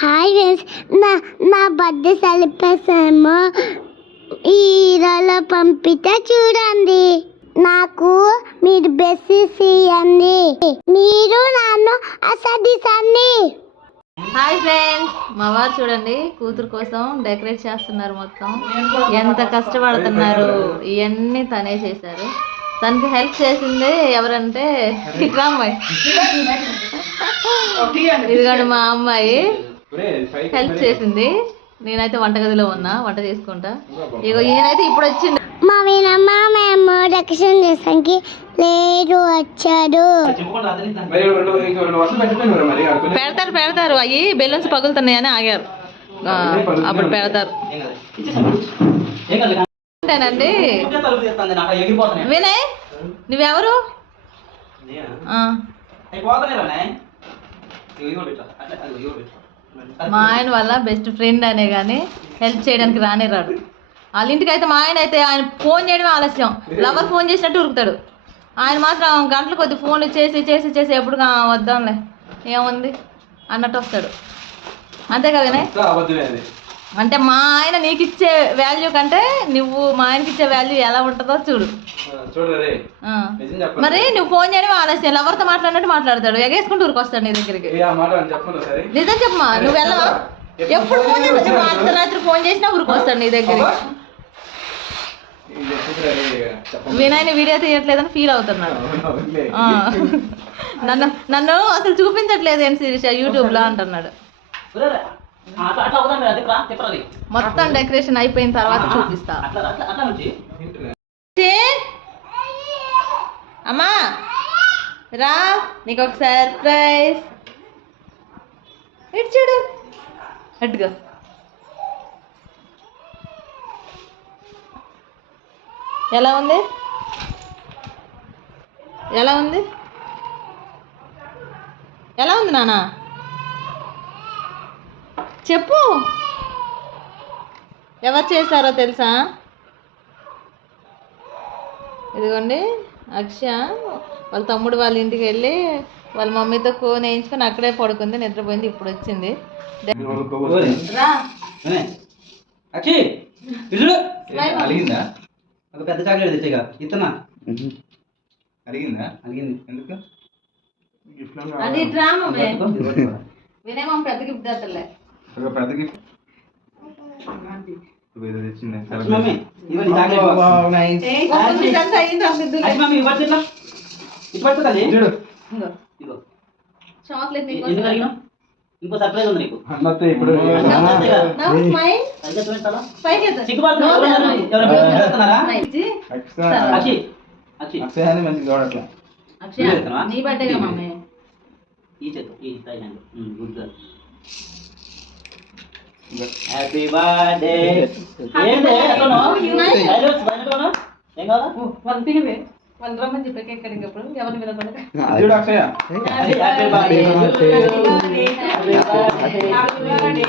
Hi friends నా నా birthday celebration ఈరోలో పంపితే చూడండి నాకు మీరు బెస్ట్ ఇవ్వండి మీరు నన్ను ఆస్వాదించండి హాయ్ ఫ్రెండ్స్ మా వారు చూడండి కూతురు కోసం డెకరేట్ చేస్తున్నారు మొత్తం. ఎంత కష్టపడుతున్నారు? ఇవన్నీ తనే చేశారు. తనకి హెల్ప్ చేసింది ఎవరంటే ఇదిగోండి మా అమ్మాయి. హెల్ప్ చేసింది. నేనైతే వంటగదిలో ఉన్నా వంట చేసుకుంటా. ఇగో ఈయనైతే ఇప్పుడు వచ్చిండు. మా వినమ్మ మేము డెకరేషన్ చేసానికి లేరు వచ్చాడు. పెడతారు పెడతారు. అవి బెలూన్స్ పగులుతున్నాయని ఆగారు. ఆ, అప్పుడు పెడతారు. అంటేనండి వినయ్ నువ్వెవరు? ఆ, మా ఆయన వల్ల బెస్ట్ ఫ్రెండ్ అనే కానీ హెల్ప్ చేయడానికి రానే రాడు. వాళ్ళ ఇంటికి అయితే మా ఆయన అయితే ఆయన ఫోన్ చేయడమే ఆలస్యం. లవర్ ఫోన్ చేసినట్టు ఉరుకుతాడు. ఆయన మాత్రం గంటల కొద్ది ఫోన్లు చేసి చేసి చేసి ఎప్పుడు వద్దాంలే. ఏముంది? అన్నట్టు వస్తాడు. అంతే కదా అంటే మా ఆయన నీకు ఇచ్చే వాల్యూ కంటే నువ్వు మా ఆయనకి ఇచ్చే వాల్యూ ఎలా ఉంటుందో చూడు. మరి నువ్వు ఫోన్ చేయడం ఆలస్యం. ఎవరితో మాట్లాడినట్టు మాట్లాడతాడు. ఎగేసుకుంటూ ఊరికొస్తాడు నీ దగ్గరికి. ఏ నిజం చెప్పమా నువ్వు వెళ్ళవా? ఎప్పుడు ఫోన్ చేస్తా అర్ధరాత్రి ఫోన్ చేసినా ఊరికొస్తాడు నీ దగ్గరికి. వినాయని వీడియో తీయట్లేదని ఫీల్ అవుతున్నాడు. నన్ను నన్ను అసలు చూపించట్లేదు ఏంటి శిరీష యూట్యూబ్లో అంటున్నాడు. మొత్తం డెకరేషన్ అయిపోయిన తర్వాత చూపిస్తా. అమ్మా! రా నీకు ఒక సర్ప్రైజ్ ఇటు చూడు. అటుగా. ఎలా ఉంది? ఎలా ఉంది? ఎలా ఉంది నాన్న? చెప్పు. ఎవరు చేశారో తెలుసా? ఇదిగోండి అక్ష వాళ్ళ తమ్ముడు వాళ్ళ ఇంటికి వెళ్ళి వాళ్ళ మమ్మీతో కోన్ వేయించుకొని అక్కడే పడుకుంది నిద్రపోయింది ఇప్పుడు వచ్చింది. ఒక పెద్ద చాక్లెట్ తెచ్చేగా ఇత్తనా? అడిగిందా అలిగింది? ఎందుకు? గిఫ్ట్ అది డ్రామా పట్టుకో, ఇది పట్టుకో. వినయ్ మమ్మీ పెద్ద గిఫ్ట్ తెత్తలే ఒక పెద్ద గిఫ్ట్. ఇంకో సర్ప్రైజ్ ఉంది నీకు. అన్నతో ఇప్పుడు. అక్షయాన్ని మంచిగా చూడట్లా అక్షయ? నీ బర్త్డేగా మమ్మీ. ఈ చేతు ఈ గుడ్ గర్ల్. హ్యాపీ బర్త్డే ఏంటి పిలివే వాళ్ళు రమ్మని చెప్పే కేక్ కడిగి అప్పుడు ఎవరిని పిలవకుండా. చూడు అక్షయ. హ్యాపీ బర్త్డే ఏం కాలేదుగా ఎందుకంటే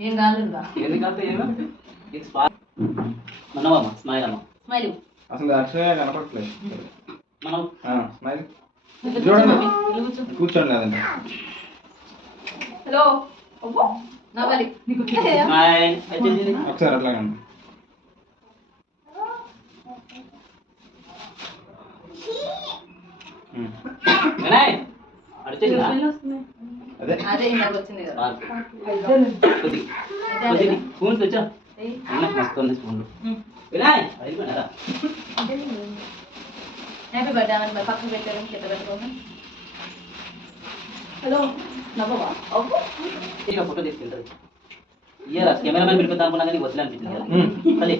ఏమో? ఇట్స్ ఫార్ మనవమ్మ స్మైల్ అమ్మ స్మైల్. అసలు అక్షయ కనపడట్లేదు. మనం స్మైల్. చూడండి. కూర్చోండి లేదండి హలో. అబ్బో. నవ్వాలి. ఒకసారి అట్లాగండి. వినయ్. అడిచేసిందా అదే అదే ఇందాక వచ్చింది కదా కొద్ది కొద్ది స్పూన్స్ తెచ్చా అన్న మస్తు ఉంది స్పూన్లు వినయ్ అయిపోయినారా హ్యాపీ బర్త్డే అని మరి పక్కన పెట్టారు కింద పెట్టుకోండి హలో నవ్వవా అబ్బో ఇక ఫోటో తీసుకెళ్తారు ఇయ్యారా కెమెరామెన్ పెట్టుకుందాం అనుకున్నా కానీ వదిలే అనిపించింది కదా ఉమ్. అది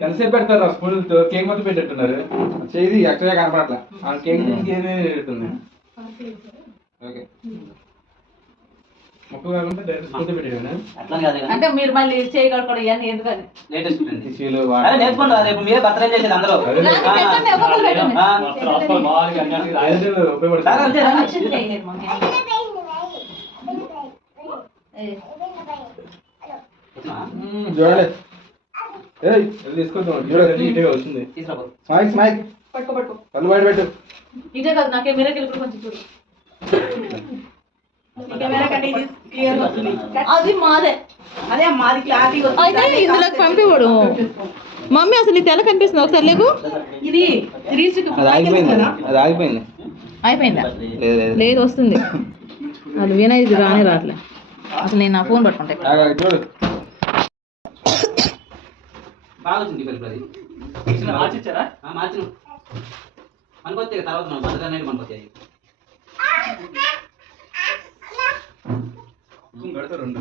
ఎంతసేపు పెడతారు ఆ స్కూల్తో కేక్ మొత్తం పెట్టేట్టున్నారు చేది అక్షయ కనపడట్లా ఆ కేక్ దీనికి ఏది అంటే మీరు మళ్ళీ చేయగలకూడదు ఇవన్నీ ఎందుకని నేర్చుకోండి రేపు మీరే చేసేది అందరూ. కాదు నాకే మిరకిల్ కూడా కొంచెం చూడు. అది మాదే. అదే మాది క్లారిటీ అయితే ఇందులోకి పంపివాడు. మమ్మీ అసలు నీకు తెల్ల కనిపిస్తుంది ఒకసారి లేకు. ఇది అది ఆగిపోయింది. అది ఆగిపోయింది. అయిపోయిందా లేదు లేదు. లేదు వస్తుంది. అది వినా ఇది రానే రావట్లే. అసలు నేను నా ఫోన్ అది మార్చిచ్చారా? ఆ, మార్చిన మనకొస్తే తర్వాత మనకొచ్చాయి పెడతా రెండు.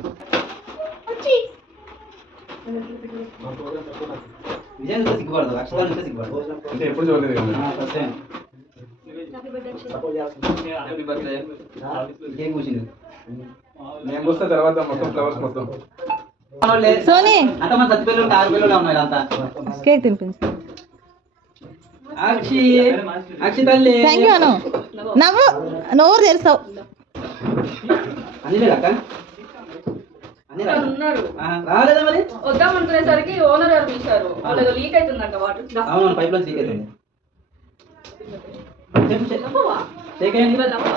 నిజంగా సిగ్గుపడదు అక్షరాలు ఇంకా సిగ్గుపడదు. అంటే ఎప్పుడు చూడలేదు కదా ఆ, first time. ఇంకేం కూర్చుంది నేను వస్తే తర్వాత మొత్తం ఫ్లవర్స్ మొత్తం. సోనీ. అంత మన సత్తి పిల్లలు ఆరు పిల్లలు ఉన్నారు అంతా. కేక్ తినిపించు. అక్షి. అక్షి తల్లి. Thank you Anu. నవ్వు నోరు తెరుస్తావు? ఉన్నారు రాలేదా మరి? వద్దాం అనుకునేసరికి ఓనర్ గారు పిలిచారు. వాళ్ళు లీక్ అవుతుందంట వాటర్. అవును పైప్లో లీక్ అవుతుంది.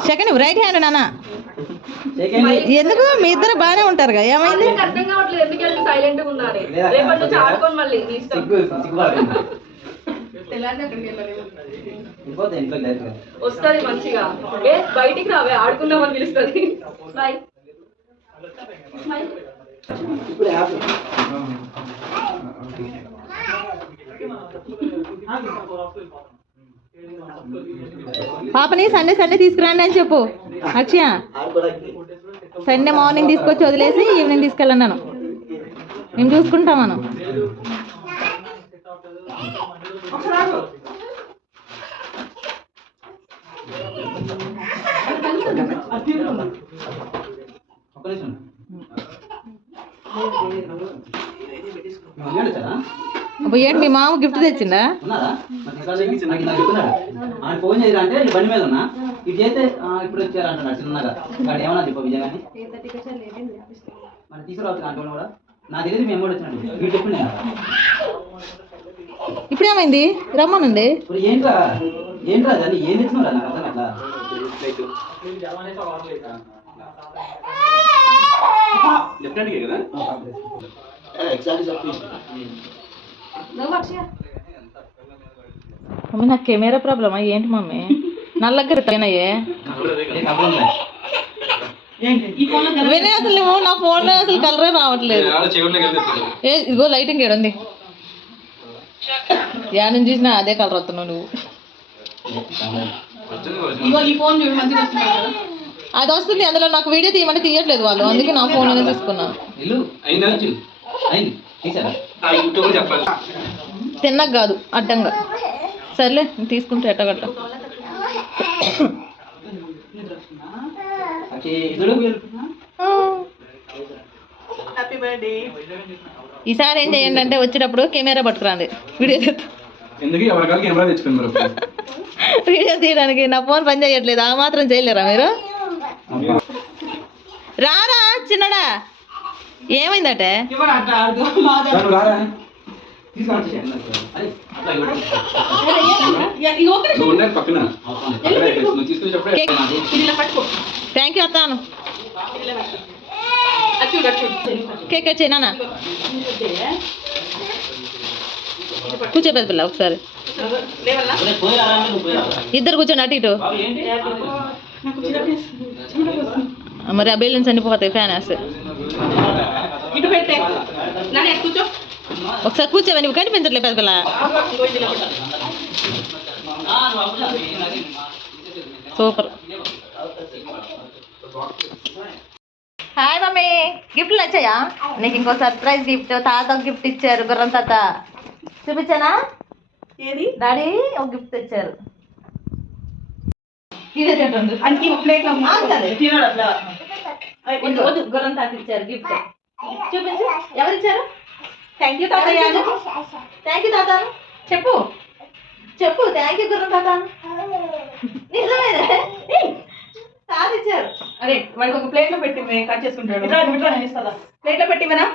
సెకండ్ రైట్ హ్యాండ్ నాన్న. అయ్యండి. ఎందుకు? మీ ఇద్దరు బాగానే ఉంటారు కదా ఏమైంది? అర్థం కావట్లేదు ఎందుకు వెళ్తే సైలెంట్ రేపటి నుంచి మళ్ళీ వస్తుంది మంచిగా. ఏ బయటికి రావే ఆడుకుందామని పిలుస్తుంది. బాయ్. పాపని సండే సండే తీసుకురండి అని చెప్పు. అక్షయ సండే మార్నింగ్ తీసుకొచ్చి వదిలేసి ఈవినింగ్ తీసుకెళ్ళన్నాను. మేము చూసుకుంటాం మనం. నిమిషం ఏంటి మీ మామ గిఫ్ట్ తెచ్చిందా? మరి ఫోన్ చేయరా అంటే బండి మీద ఉన్నా. ఇది చేస్తే ఇప్పుడు వచ్చారు అంటున్నాడు చిన్నగా. వాడు ఏమన్నా చెప్పు విజయగాని. మరి తీసుకురావచ్చు అంటే కూడా. నాకు తెలియదు మేము కూడా వీడు చెప్పిండే ఇప్పుడు ఏమైంది రమ్మనండి. ఏంట్రా ఏంట్రా అది ఏం తెచ్చినారా నాకు అర్థం అట్లా? లెఫ్ట్ హ్యాండ్ కదా? మమ్మీ నాకు కెమెరా ప్రాబ్లమా? ఏంటి మమ్మీ? నల్లగ్గర ఏ కబుర్లు ఉన్నాయి. వినే అసలు నువ్వు నా ఫోన్లో అసలు కలరే రావట్లేదు. ఏ ఇదిగో లైటింగ్ ఏడుంది. యా నుంచి చూసినా అదే కలర్ వస్తున్నావు నువ్వు. అది వస్తుంది అందులో నాకు వీడియో తీయమంటే తీయట్లేదు వాళ్ళు అందుకే నా తీసుకున్నా. తీసారా యూట్యూబ్ చెప్పాలి. తిన్నకు కాదు అడ్డంగా. సర్లే తీసుకుంటే ఎట్టగట్ట ఈసారి ఏం చేయండి అంటే వచ్చేటప్పుడు కెమెరా పట్టుకురండి. వీడియో తీస్తా. ఎందుకు? ఎవరికాలకి కెమెరా తెచ్చుకున్నారు వీడియో తీయడానికి నా ఫోన్ పని చేయట్లేదు ఆ మాత్రం చేయలేరా మీరు? రారా చిన్నడా. ఏమైందటే? థ్యాంక్ యూ అత్తాను. కేక్ వచ్చే నాన్న కూర్చో పెద్ద పిల్ల ఒకసారి. ఇద్దరు కూర్చోండి అటు ఇటు. మరి ఆ బెలూన్స్ చనిపోతాయి ఫ్యాన్ వేస్తే. ఇటు పెట్టే. నాన్న ఎటు కూర్చో. ఒకసారి కూర్చోవే నువ్వు కనిపించట్లే పెద్ద పిల్ల. సూపర్. Hi mummy. గిఫ్ట్లు నచ్చాయా? నీకు ఇంకో సర్ప్రైజ్ గిఫ్ట్ తాత గిఫ్ట్ ఇచ్చారు గుర్రం తాత. చూపించానా? ఏది? డాడీ ఒక గిఫ్ట్ తెచ్చారు. గుర్రం తాత ఇచ్చారు గిఫ్ట్ చూపించు. ఎవరు ఇచ్చారు థ్యాంక్ యూ తాతయ్య థ్యాంక్ యూ తాత చెప్పు. చెప్పు థ్యాంక్ యూ గుర్రం తాత నిజమేనా? తాత ఇచ్చారు. అరే వాడికి ఒక ప్లేట్లో పెట్టి కట్ చేసుకుంటాడు. ప్లేట్లో పెట్టి ఇవ్వనా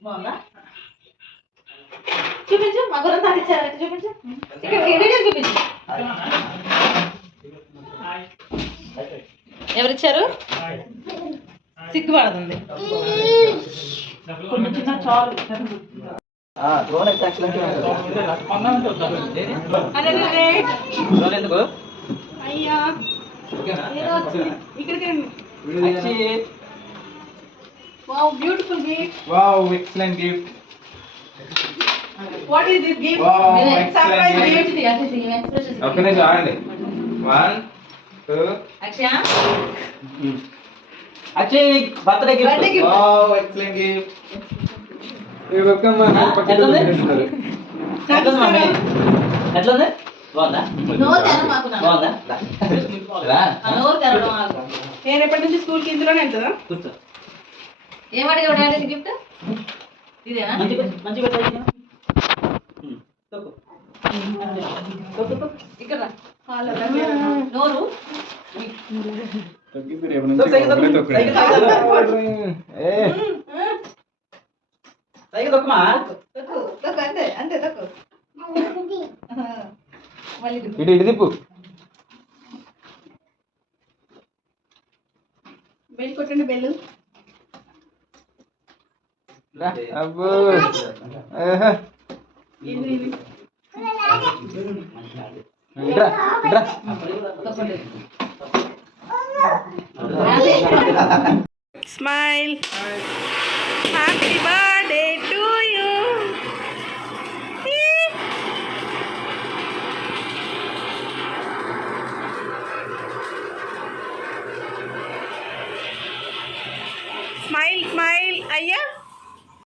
బాగుందా? చూపించు మా గురంతా ఇచ్చారు. చూపించు. ఇక్కడ ఈ వీడియో చూపించు. ఎవరిచ్చారు? సిగ్గుపడుతుంది కొన్ని చిన్న చాలు డ్రోన్ అయితే ఎక్సలెంట్ అరే రే, రే. డ్రోన్ ఎందుకు? అయ్యా. ఇక్కడికి రండి. Acchi. Wow beautiful gift wow excellent gift what is this surprise gift ఏంటిది? అట్లా ఇది expressions ఒక్క నిమిషం ఆగండి one two Akshaya Acchi birthday gift. Wow excellent gift పక్కన ఎట్లుంది? పెట్టేస్తున్నారు. ఎట్లుంది మమ్మీ ఎట్లుంది బాగుందా నోరు తెరవ మాకు. బాగుందా నోరు తెరవడం ఆగు. నేను ఎప్పటి నుంచి స్కూల్కి ఇందులోనే వెళ్తుందా కూర్చో. ఏం అడిగాడు డాడీ గిఫ్ట్ ఇదేనా? మంచి మంచి పెట్టు ఇక్కడ. నోరు ఇటు. ఇటు తిప్పు బెల్ కొట్టండి బెల్ రా, అబ్బో. Smile happy birth